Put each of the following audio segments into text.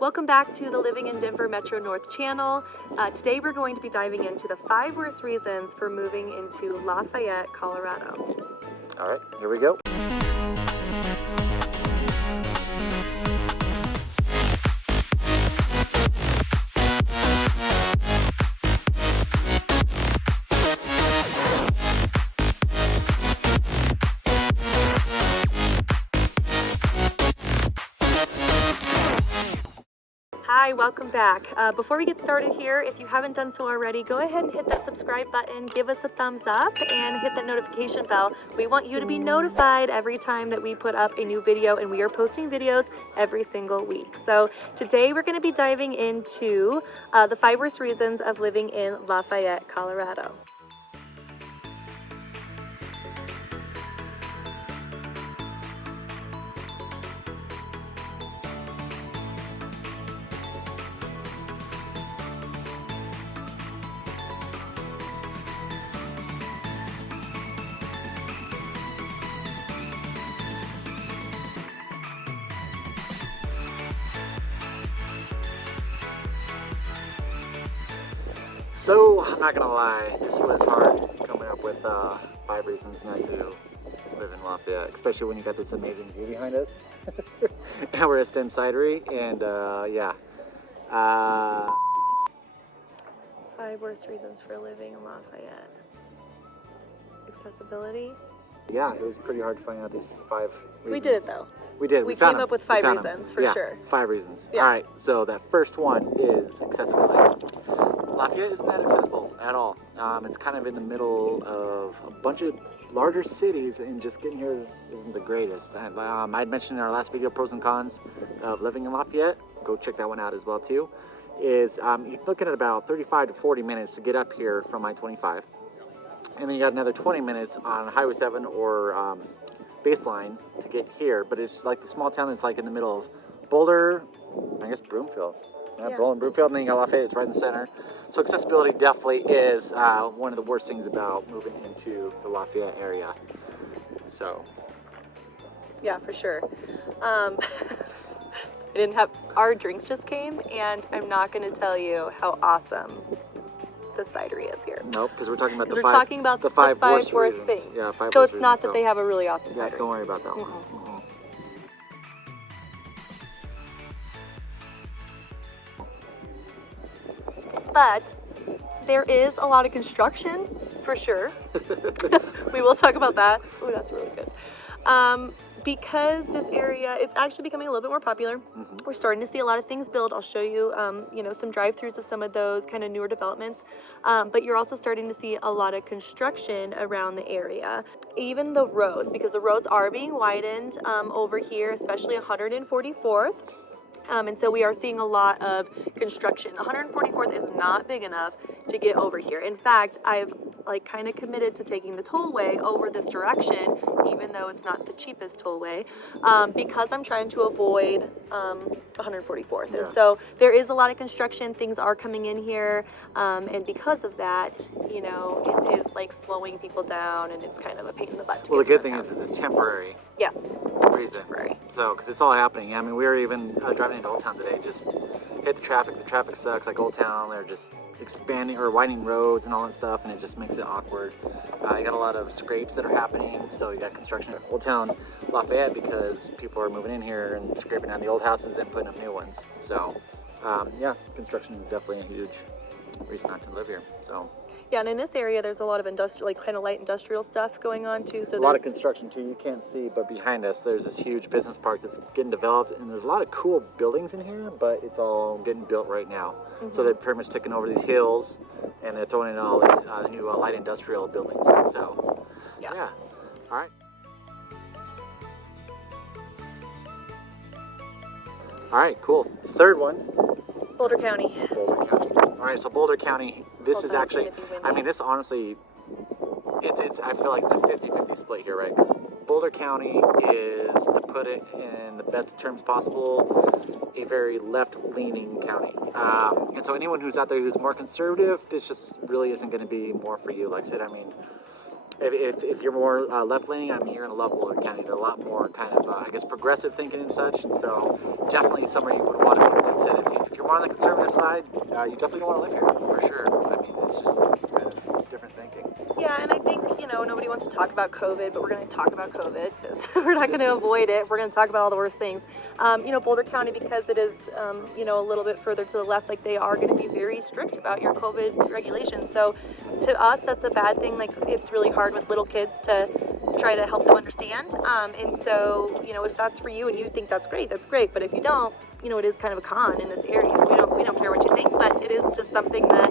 Welcome back to the Living in Denver Metro North channel. Today we're going to be diving into the 5 worst reasons for moving into Lafayette, Colorado. All right, here we go. Hi, welcome back. Before we get started here, if you haven't done so already, go ahead and hit that subscribe button, give us a thumbs up, and hit that notification bell. We want you to be notified every time that we put up a new video, and we are posting videos every single week. So today we're going to be diving into the 5 worst reasons of living in Lafayette, Colorado. So, I'm not gonna lie, this was hard coming up with 5 reasons not to live in Lafayette, especially when you got this amazing view behind us. And we're at Stem Cidery, and yeah. 5 worst reasons for living in Lafayette. Accessibility. Yeah, it was pretty hard to find out these 5 reasons. We did it though. We did. We found came them. up with 5 found reasons them. for Yeah, sure. 5 reasons. Yeah. All right, so that first one is accessibility. Lafayette isn't that accessible at all. It's kind of in the middle of a bunch of larger cities, and just getting here isn't the greatest. I'd mentioned in our last video pros and cons of living in Lafayette. Go check that one out as well too. You're looking at about 35 to 40 minutes to get up here from I-25, and then you got another 20 minutes on Highway 7 or Baseline to get here. But it's like the small town that's like in the middle of Boulder, I guess Broomfield. Yeah. Boulder and Broomfield, and then you got Lafayette. It's right in the center. So accessibility definitely is one of the worst things about moving into the Lafayette area. So yeah, for sure. Our drinks just came, and I'm not going to tell you how awesome the cidery is here. Nope, because we're talking about the 5 worst reasons. things. Yeah, 5 so worst it's not reasons, that they have a really awesome yeah, cidery. don't worry about that one. But there is a lot of construction, for sure. We will talk about that. Oh, that's really good. Because this area is actually becoming a little bit more popular. We're starting to see a lot of things build. I'll show you, some drive-throughs of some of those kind of newer developments. But you're also starting to see a lot of construction around the area. Even the roads, because the roads are being widened over here, especially 144th. And so we are seeing a lot of construction. 144th is not big enough to get over here. In fact, I've kind of committed to taking the tollway over this direction, even though it's not the cheapest tollway, because I'm trying to avoid 144th. Yeah. And so there is a lot of construction. Things are coming in here, and because of that, it is slowing people down, and it's kind of a pain in the butt to Well, the get good thing down. is it's a temporary Yes. reason. Temporary. So, because it's all happening. I mean, we were even driving into Old Town today, just hit the traffic. The traffic sucks, like Old Town. They're just expanding or widening roads and all that stuff, and it just makes it awkward. You got a lot of scrapes that are happening, so you got construction at Old Town Lafayette because people are moving in here and scraping down the old houses and putting up new ones. So, yeah, construction is definitely a huge reason not to live here. So. Yeah, and in this area, there's a lot of industrial, kind of light industrial stuff going on too. So a lot of construction too. You can't see, but behind us, there's this huge business park that's getting developed, and there's a lot of cool buildings in here, but it's all getting built right now. So they're pretty much taking over these hills, and they're throwing in all these new light industrial buildings. So, yeah. All right. All right, cool. Third one. Boulder County. Boulder County. All right, so Boulder County, this is actually, I mean, this honestly, I feel like it's a 50-50 split here, right? Because Boulder County is, to put it in the best terms possible, a very left-leaning county. And so anyone who's out there who's more conservative, this just really isn't going to be more for you. Like I said, I mean, if you're more left-leaning, I mean, you're going to love Boulder County. They're a lot more kind of, I guess, progressive thinking and such. And so definitely somewhere you would want to be. Like I said, more on the conservative side, you definitely don't want to live here, for sure. I mean, it's just kind of different thinking. Yeah, and I think, nobody wants to talk about COVID, but we're going to talk about COVID because we're not going to avoid it. We're going to talk about all the worst things. Boulder County, because it is, a little bit further to the left, like they are going to be very strict about your COVID regulations. So to us, that's a bad thing. Like it's really hard with little kids to try to help them understand. And so, if that's for you and you think that's great, that's great. But if you don't, it is kind of a con in this area. We don't care what you think, but it is just something that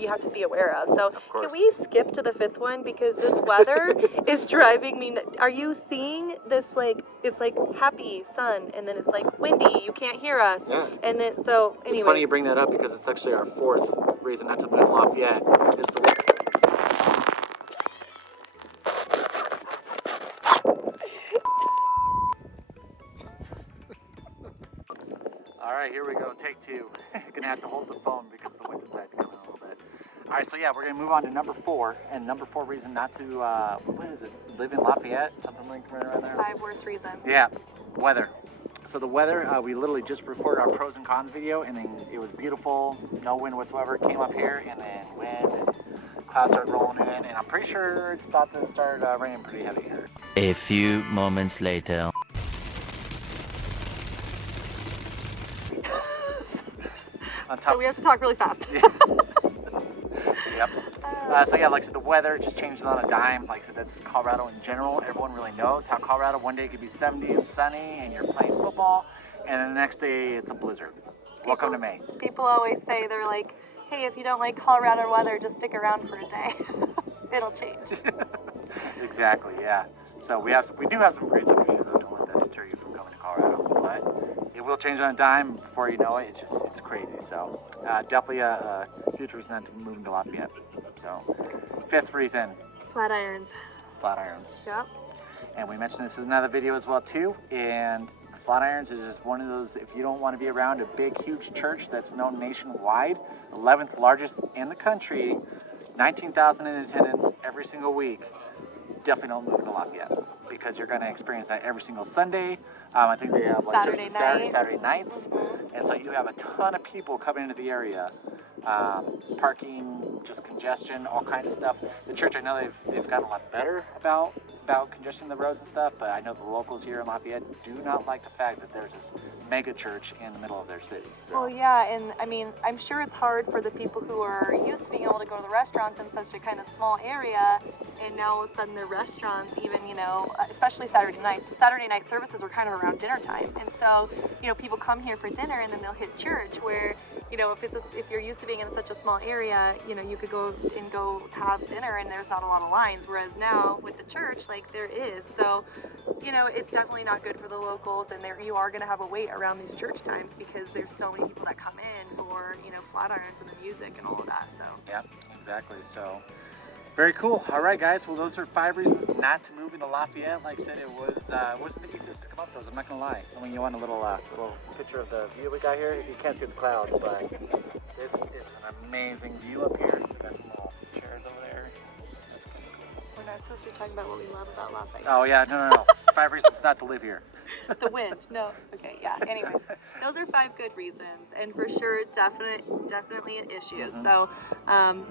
you have to be aware of. So can we skip to the 5th one, because this weather is driving me. Are you seeing this? Like it's like happy sun, and then it's like windy. You can't hear us. Yeah. And then so anyways. It's funny you bring that up because it's actually our 4th reason not to move Lafayette. It's the weather. All right, here we go. Take 2. Gonna have to hold the phone because the wind decided to come in a little bit. All right, so yeah, we're gonna move on to number 4, and number 4 reason not to what is it? Live in Lafayette, something like right around there. 5 worst reasons. Yeah, weather. So the weather, we literally just recorded our pros and cons video, and then it was beautiful, no wind whatsoever. Came up here, and then wind and clouds started rolling in, and I'm pretty sure it's about to start raining pretty heavy here. A few moments later. So we have to talk really fast. Yeah. Yep. So yeah, like I said, the weather just changes on a dime. Like I said, that's Colorado in general. Everyone really knows how Colorado one day could be 70 and sunny and you're playing football, and then the next day it's a blizzard. Welcome to May. People always say, they're like, hey, if you don't like Colorado weather, just stick around for a day. It'll change. Exactly, yeah. So we do have some great stuff. Don't let that deter you from coming to Colorado, but it will change on a dime. Before you know it, it's crazy. So definitely a huge reason not to move to Lafayette. So 5th reason. Flat irons. Flat irons. Yep. And we mentioned this in another video as well too. And flat irons is just one of those, if you don't want to be around a big, huge church that's known nationwide, 11th largest in the country, 19,000 in attendance every single week, definitely don't move to Lafayette, because you're going to experience that every single Sunday. I think they have like Saturday nights, and so you have a ton of people coming into the area, parking, just congestion, all kinds of stuff. The church, I know they've gotten a lot better about congesting the roads and stuff, but I know the locals here in Lafayette do not like the fact that there's this mega church in the middle of their city. So. Well, yeah, and I mean, I'm sure it's hard for the people who are used to being able to go to the restaurants in such a kind of small area, and now all of a sudden their restaurants, even, especially Saturday nights. So Saturday night services were kind of around dinner time, and so, people come here for dinner and then they'll hit church, where, if you're used to being in such a small area, you could go have dinner and there's not a lot of lines, whereas now with the church, like there is. So, it's definitely not good for the locals, and you are going to have a wait around these church times because there's so many people that come in for, flat irons and the music and all of that. So. Yeah, exactly. So. Very cool. All right, guys. Well, those are 5 reasons not to move into Lafayette. Like I said, it wasn't the easiest to come up with. I'm not gonna lie. I mean, you want a little picture of the view we got here? You can't see the clouds, but this is an amazing view up here. We've got some little chairs over there. That's pretty cool. We're not supposed to be talking about what we love about Lafayette. Oh yeah, no. 5 reasons not to live here. The wind. No. Okay. Yeah. Anyways, those are 5 good reasons, and for sure, definitely an issue. So,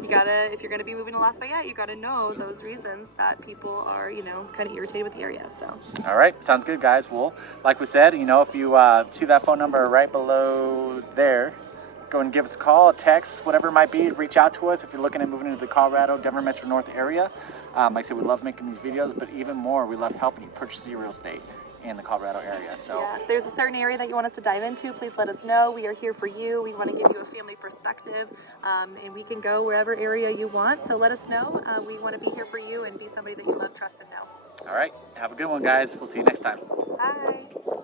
you gotta, if you're gonna be moving to Lafayette, you gotta know those reasons that people are, kind of irritated with the area. So. All right. Sounds good, guys. Well, like we said, if you see that phone number right below there, go and give us a call, a text, whatever it might be. Reach out to us if you're looking at moving into the Colorado, Denver Metro North area. Like I said, we love making these videos, but even more, we love helping you purchase your real estate in the Colorado area. So yeah, if there's a certain area that you want us to dive into, please let us know. We are here for you. We want to give you a family perspective, and we can go wherever area you want. So let us know. We want to be here for you and be somebody that you love, trust, and know. All right. Have a good one, guys. We'll see you next time. Bye.